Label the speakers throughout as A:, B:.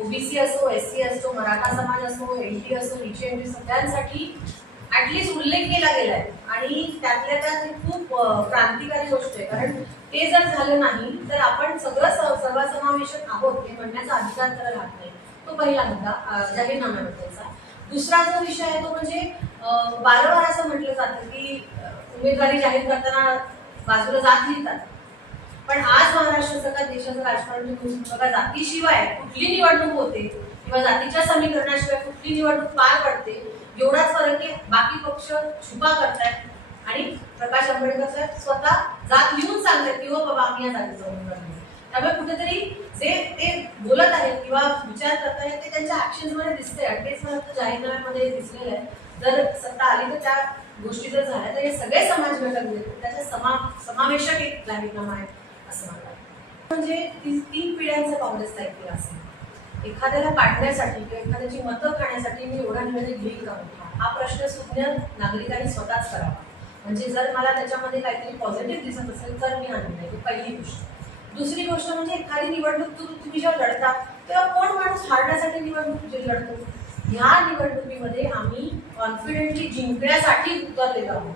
A: OBC असो S C असो मराठा समाज असो एन टी असो इचे एन टी सगळ्यांसाठी ॲटलीस्ट उल्लेख केला गेलाय. आणि त्यातल्या त्यात ही खूप क्रांतिकारी गोष्ट आहे. कारण ते जर झालं नाही तर आपण सगळं सर्वसमावेशक आहोत हे म्हणण्याचा अधिकार त्याला राहत नाही. तो पहिला मुद्दा जाहीरनाम्याबद्दलचा दुसरा जो विषय आहे तो म्हणजे वारंवार असं म्हटलं जातं की उमेदवारी जाहीर करताना बाजूला जात लिहितात. पण आज महाराष्ट्राचं का देशाचं राजकारण तुम्ही बघा जातीशिवाय कुठली निवडणूक होते किंवा जातीच्या समीकरणाशिवाय कुठली निवडणूक पार पडते एवढाच फरक आहे. बाकी पक्ष छुपा करतायत. आणि प्रकाश आंबेडकर साहेब स्वतः जात लिहून सांगतात की हो बाबा आम्ही या जातीचा उमेदवार त्यामुळे कुठेतरी जे ते बोलत आहेत किंवा विचार करत आहेत ते त्यांच्या ऍक्शनमध्ये दिसते आणि तेच मला जाहीरनाम्यामध्ये दिसलेलं आहे. जर सत्ता आली तर त्या गोष्टी जर झाल्या तर हे सगळे समाज घटक आहेत, त्याच्या समा समावेशक एक जाहीरनामा आहे. असं मला म्हणजे ती- तीन पिढ्यांचं काँग्रेस इतिहास असेल. एखाद्याला काढण्यासाठी किंवा एखाद्याची मतं खाण्यासाठी मी एवढा निर्णय घेईल का मोठा? हा प्रश्न सुज्ञ नागरिकांनी स्वतःच करावा. म्हणजे जर मला त्याच्यामध्ये काहीतरी पॉझिटिव्ह दिसत असेल तर मी आणून नाही पहिली गोष्ट. दुसरी गोष्ट म्हणजे एखादी निवडणूक तुम्ही जेव्हा लढता तेव्हा कोण माणूस हारण्यासाठी निवडणूक जे लढतो? ह्या निवडणुकीमध्ये आम्ही कॉन्फिडेंटली जिंकण्यासाठी उतरलेलो आहोत.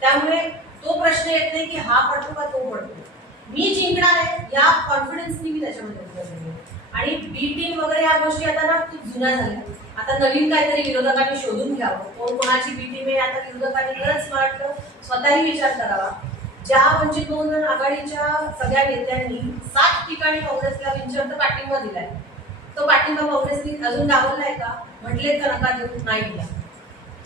A: त्यामुळे तो प्रश्न येत नाही की हा पडतो का तो पडतो मी जिंकणार आहे या कॉन्फिडन्सनी मी त्याच्यामध्ये आणि बी टीम वगैरे या गोष्टी आता ना खूप जुन्या झाल्या. आता नवीन काहीतरी विरोधकांनी शोधून घ्यावं. कोण कोणाची बी टीम आहे आता विरोधकांनी खरंच मला वाटतं स्वतःही विचार करावा. ज्या वंचित बहुजन आघाडीच्या सगळ्या नेत्यांनी सात ठिकाणी काँग्रेसला बिनशर्त पाठिंबा दिलाय. तो पाठिंबा काँग्रेसनी अजून दाखवलाय का? म्हटले का नका देऊन नाही दिला.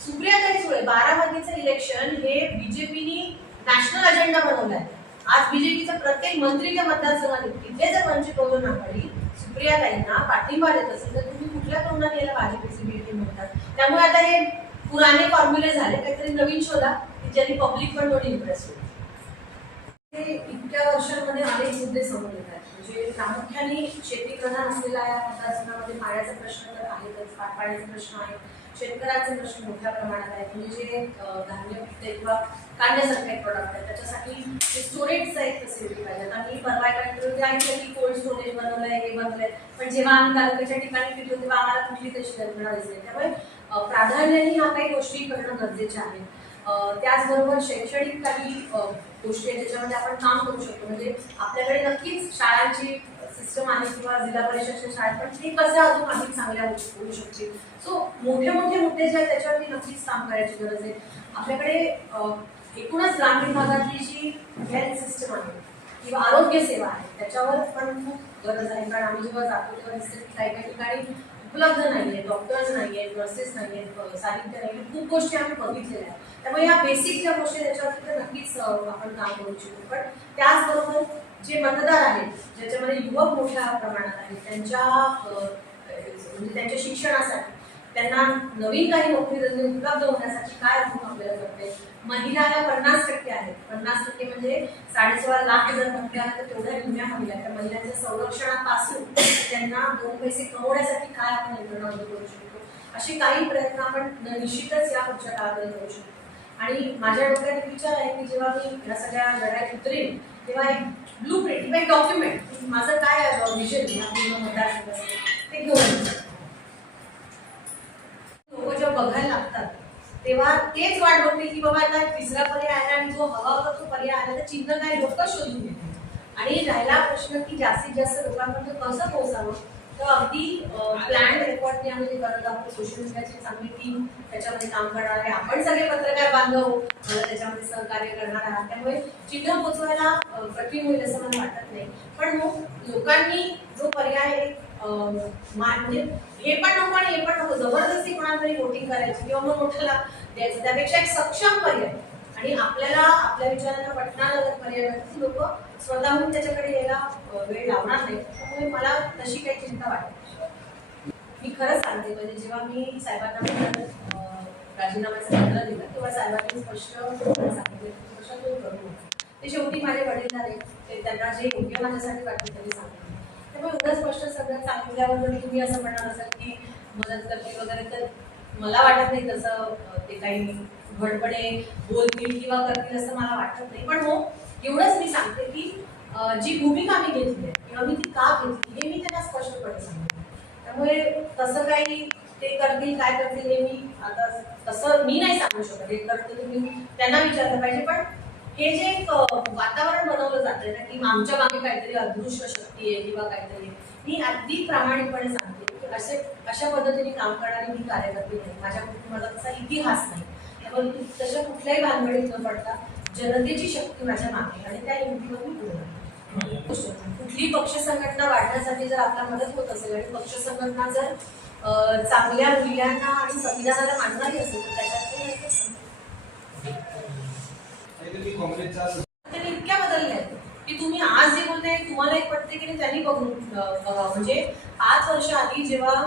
A: सुप्रियाताई सुळे बारामतीचं इलेक्शन हे बीजेपीनी नॅशनल अजेंडा बनवलाय. आज बीजेपीचा प्रत्येक मंत्री त्या मतदारसंघात येतो. तिथे जर वंचित बहुजन आघाडी सुप्रियाताईंना पाठिंबा देत असेल तर तुम्ही कुठल्या तोंडात याला भाजपचे बीजेपी म्हणतात? त्यामुळे आता हे पुराने फॉर्म्युले झाले काहीतरी नवीन शोधा की ज्यांनी पब्लिक पण थोडी इम्प्रेस होईल. ते इतक्या वर्षांमध्ये अनेक मुद्दे समोर येत आहेत. म्हणजे प्रामुख्याने शेती असलेला या मतदारसंघामध्ये पाण्याचा प्रश्न तर आहेतच पाण्याचा प्रश्न आहे. शेतकऱ्यांचे प्रश्न मोठ्या प्रमाणात आहेत. म्हणजे जे धान्य पिकते किंवा कांद्यासारखे प्रोडक्ट आहेत त्याच्यासाठी स्टोरेजचा एक फॅसिलिटी पाहिजे. आता मी परवा एका ऐकलं की कोल्ड स्टोरेज बनवलंय हे बनवलंय. पण जेव्हा आम्ही तालुक्याच्या ठिकाणी फिरलो तेव्हा आम्हाला कुठली तशी कल्पना दिसली त्यामुळे प्राधान्याने ह्या काही गोष्टी करणं गरजेच्या आहेत त्याचबरोबर शैक्षणिक काही गोष्टी आहेत ज्याच्यामध्ये आपण काम करू शकतो. म्हणजे आपल्याकडे नक्कीच शाळांची सिस्टम आहे किंवा जिल्हा परिषदच्या शाळेत पण ते कसं अजून अधिक चांगल्या होऊ शकतील सो मोठे मोठे मुद्दे जे आहेत त्याच्यावरती नक्कीच काम करायची गरज आहे. आपल्याकडे एकूणच ग्रामीण भागातली जी हेल्थ सिस्टम आहे किंवा आरोग्य सेवा आहे त्याच्यावर पण खूप गरज आहे. कारण आम्ही जेव्हा जातो तेव्हा काही काही ठिकाणी उपलब्ध नाही आहेत डॉक्टर्स नाही आहेत नर्सेस नाही आहेत साहित्य नाही आहे खूप गोष्टी आम्ही बघितलेल्या आहेत. त्यामुळे या बेसिक ज्या गोष्टी त्याच्यावरती तर नक्कीच आपण काम करू शकतो पण त्याचबरोबर जे मतदार आहेत ज्याच्यामध्ये युवक मोठ्या प्रमाणात आहेत त्यांच्या म्हणजे त्यांच्या शिक्षणासाठी त्यांना नवीन काही नोकरी संधी उपलब्ध होण्यासाठी काय अजून आपल्याला करते महिला या पन्नास टक्के आहेत. पन्नास टक्के म्हणजे साडेसोळा लाख जर महिला आहेत तर तेवढ्या निम्म्या महिला त्या महिलांच्या संरक्षणापासून त्यांना दोन पैसे कमवण्यासाठी काय आपण यंत्रणा उभी करू शकतो? असे काही प्रयत्न आपण निश्चितच या पुढच्या काळामध्ये करू शकतो. आणि माझ्या डोक्यात एक विचार आहे की जेव्हा मी या सगळ्या लढाईत उतरेन तेव्हा एक ब्लू प्रिंट किंवा एक डॉक्युमेंट माझं काय विजन या पूर्ण ते घेऊन लोक जेव्हा बघायला लागतात तेव्हा तेच वाट बघतील की बाबा आता तिसरा पर्याय आला आणि जो हवा होता तो पर्याय आला तर चिन्ह काय लोक शोधून घेतात आणि राहिला प्रश्न की जास्तीत जास्त लोकांपर्यंत कसं पोहोचावं? तर अगदी प्लॅन रेकॉर्ड यामध्ये करत आहोत सोशल मीडियाची चांगली टीम त्याच्यामध्ये काम करणार आहे. आपण सगळे पत्रकार बांधव त्याच्यामध्ये सहकार्य करणार आहात. त्यामुळे चिन्ह पोचवायला कठीण होईल असं मला वाटत नाही. पण मग लोकांनी जो पर्याय म्हणजे हे पण नको आणि हे पण नको. जबरदस्ती कोणाला तरी वोटिंग करायची किंवा मग मोठ्याला द्यायचं. त्यापेक्षा एक सक्षम पर्याय. आणि आपल्याला आपल्या विचारांना पटणारा जर पर्याय लोक स्वतःहून त्याच्याकडे यायला वेळ लावणार नाही. त्यामुळे मला तशी काही चिंता वाटत मी खरंच सांगते म्हणजे जेव्हा मी साहेबांना राजीनाम्याचा दिला तेव्हा साहेबांनी स्पष्ट सांगितले की करू ते शेवटी माझे वडील झाले ते त्यांना जे योग्य माझ्यासाठी वाटलं त्यांनी सांगितलं. त्यामुळे एवढं स्पष्ट सगळं सांगितल्यावर तुम्ही असं म्हणणार असाल की मदत करते वगैरे तर मला वाटत नाही तसं ते काही घडपणे बोलतील किंवा करतील असं मला वाटत नाही. पण हो एवढंच मी सांगते की जी भूमिका मी घेतली आहे किंवा मी ती का घेतली हे मी त्यांना स्पष्टपणे सांगते. त्यामुळे तसं काही ते करतील काय करतील हे मी आता तसं मी नाही सांगू शकत. हे करतं तुम्ही त्यांना विचारलं पाहिजे. पण हे जे एक वातावरण बनवलं जातंय ना की आमच्या मागे काहीतरी अदृश्य शक्ती आहे किंवा काहीतरी मी अगदी प्रामाणिकपणे सांगते की असे अशा पद्धतीने काम करणारी मी कार्यकर्ती नाही. माझ्या कुटुंबाला तसा इतिहास नाही. त्यामुळे तशा कुठल्याही भानगडीत न पडता जनतेची शक्ती माझ्या मागे आणि त्या युतीवर मी पुढे कुठली पक्ष संघटना वाढण्यासाठी जर आपला मदत होत असेल आणि पक्ष संघटना जर चांगल्या मूल्यांना आणि संविधानाला मानणारी असेल तर त्याच्यात काही हरकत नाही.
B: आणि तुम्ही काँग्रेसचा
A: त्यांनी इतक्या बदलल्या आहेत की तुम्ही आज जे बोलताय तुम्हाला एक पटते की त्यांनी बघून बघा. म्हणजे पाच वर्ष आधी जेव्हा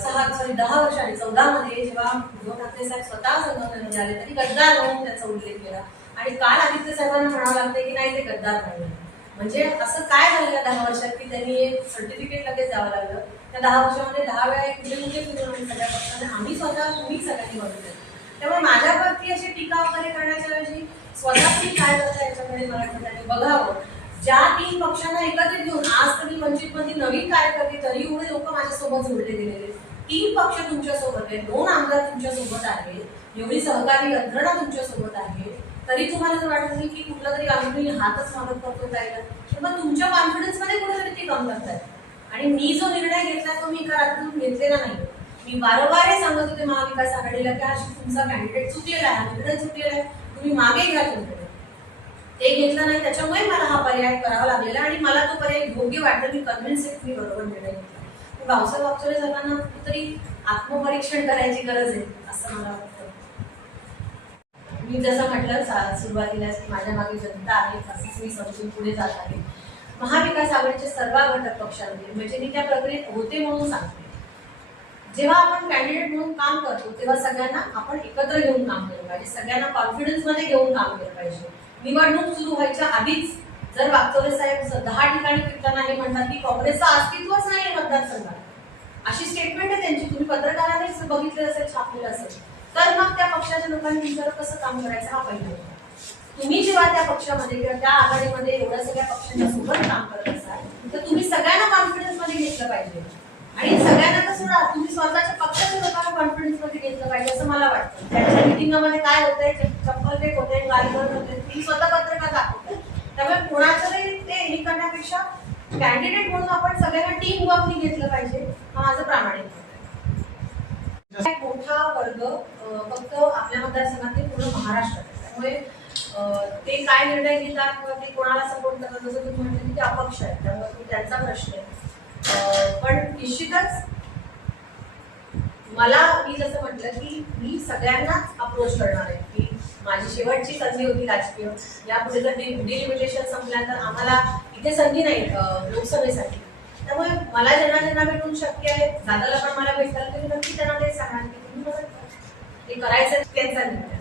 A: सहा सॉरी दहा वर्ष आधी चौदा मध्ये जेव्हा उद्धव ठाकरे साहेब स्वतः संघटनेमध्ये आले त्यांनी गद्दार म्हणून त्याचा उल्लेख केला. आणि काल आदित्य साहेबांना म्हणावं लागतंय की नाही ते गद्दार नाही. म्हणजे असं काय झालं या दहा वर्षात की त्यांनी एक सर्टिफिकेट लगेच द्यावं लागलं? त्या दहा वर्षामध्ये दहा वेळा एक कुठे कुठे फिरून आम्ही सगळ्या आम्ही स्वतः तुम्ही सगळ्यांनी बघितलं. त्यामुळे माझ्या टीका वगैरे करण्याच्या ऐवजी स्वतः काय करता याच्याकडे मराठवाड्याने बघावं. ज्या तीन पक्षांना एकत्रित घेऊन आज तरी वंचितमध्ये नवीन कार्यकर्ते तरी एवढे लोक माझ्यासोबत जोडले गेलेले. तीन पक्ष तुमच्यासोबत आहेत दोन आमदार तुमच्यासोबत आहेत एवढी सहकारी यंत्रणा तुमच्यासोबत आहे. तरी तुम्हाला जर वाटत नाही की कुठला तरी आम्ही हातच मागत करतो जायला तर मग तुमच्या कॉन्फिडन्समध्ये कुठेतरी ते कम करतायत आणि मी जो निर्णय घेतला तो मी एका रात्रीतून घेतलेला नाही. मी वारंवार हे सांगत होते महाविकास आघाडीला की हा तुमचा कॅन्डिडेट चुकलेला आहे हा चुकलेला आहे तुम्ही मागे घ्या तुमकडे. ते घेतलं नाही त्याच्यामुळे मला हा पर्याय करावा लागलेला आणि मला तो पर्याय योग्य वाटला मी कन्व्हिन्स आहे मी बरोबर निर्णय घेतला. पण भाऊसाहेब जाताना कुठेतरी आत्मपरीक्षण करायची गरज आहे असं मला वाटतं. मी जसं म्हटलं सा- सुरुवातीलाच की माझ्या मागे जनता आहे असंच मी समजून पुढे जात आहे. महाविकास आघाडीचे सर्व घटक पक्षांमध्ये म्हणजे मी त्या प्रक्रियेत होते म्हणून सांगते. जेव्हा आपण कॅन्डिडेट म्हणून काम करतो तेव्हा सगळ्यांना आपण एकत्र घेऊन काम केलं पाहिजे. सगळ्यांना कॉन्फिडन्समध्ये घेऊन काम केलं पाहिजे. निवडणूक सुरू व्हायच्या आधीच जर वागचौरे साहेब दहा ठिकाणी फिरताना हे म्हणतात की काँग्रेसचा अस्तित्वच नाही मतदारसंघात. अशी स्टेटमेंट आहे त्यांची. तुम्ही पत्रकारांनीच बघितले असेल छापलेलं असेल. तर मग त्या पक्षाच्या लोकांनी तुमच्यावर कसं काम करायचं? हा पहिला तुम्ही जेव्हा त्या पक्षामध्ये किंवा त्या आघाडीमध्ये एवढ्या सगळ्या पक्षांच्या सोबत काम करत असाल तर तुम्ही सगळ्यांना कॉन्फिडन्समध्ये घेतलं पाहिजे. आणि सगळ्यांना तर सोडा तुम्ही स्वतःच्या पक्षाच्या लोकांना कॉन्फिडन्समध्ये घेतलं पाहिजे असं मला वाटतं त्यांच्या मिटिंगमध्ये काय होतंय चप्पल फेक होते गाडीवर होते ती स्वतः पत्रकार दाखवते त्यामुळे कोणाचंही ते हे करण्यापेक्षा कॅन्डिडेट म्हणून आपण सगळ्यांना टीम वर्कनी घेतलं पाहिजे हा माझं प्रामाणिक आहे. मोठा वर्ग फक्त आपल्या मतदारसंघात नाही, पूर्ण महाराष्ट्रात आहे. त्यामुळे ते काय निर्णय घेतात किंवा ते कोणाला सपोर्ट करतात जसं तुम्ही म्हटलं की ते अपक्ष आहेत त्यामुळे त्यांचा प्रश्न आहे पण निश्चितच मला मी जसं म्हटलं की मी सगळ्यांनाच अप्रोच करणार आहे की माझी शेवटची संधी होती राजकीय यापुढे जर डिलिमिटेशन तर आम्हाला इथे संधी नाही लोकसभेसाठी त्यामुळे मला ज्यांना ज्यांना भेटून शक्य आहे दादाला पण मला भेटतात तरी नक्की त्यांना ते सांगणार की तुम्ही मदत ते करायचं त्यांचा निर्णय